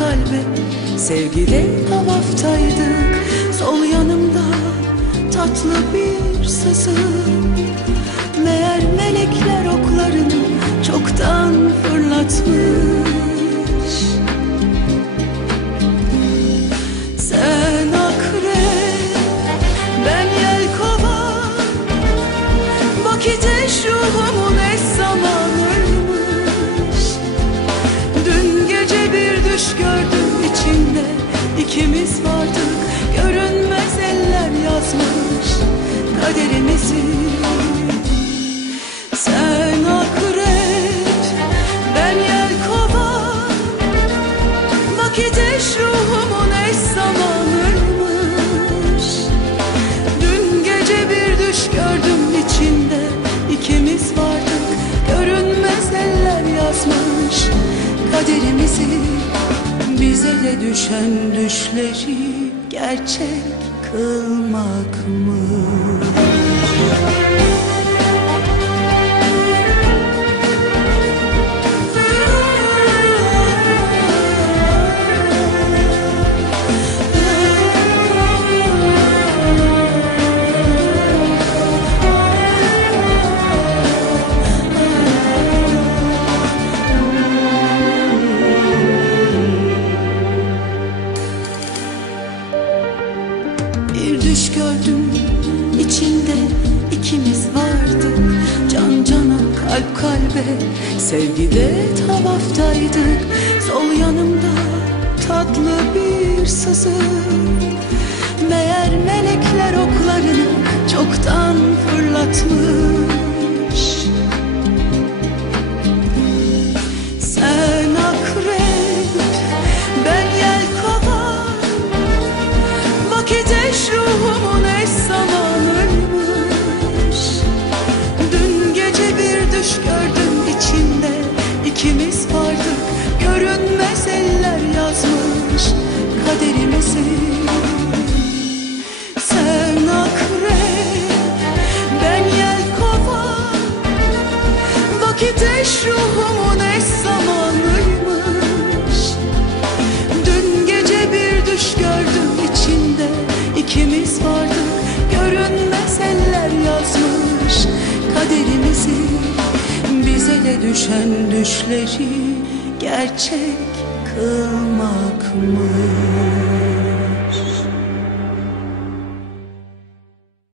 kalbe. Sevgide tavaftaydık Sol yanımda tatlı bir sızı kaderimizi Bize de düşen düşleri gerçek kılmak mı? Bir düş gördüm içinde ikimiz vardık Can cana kalp kalbe sevgide tavaftaydık Sol yanımda tatlı bir sızı Meğer melekler oklarını çoktan fırlatmış ikimiz vardık Görünmez eller yazmış kaderimizi. Sen akrep, ben yelkova Vakit eş ruhumun eş zamanıymış. Dün gece bir düş gördüm içinde ikimiz vardık. Görünmez eller yazmış kaderimizi Bize düşen düşleri gerçek kılmak mı?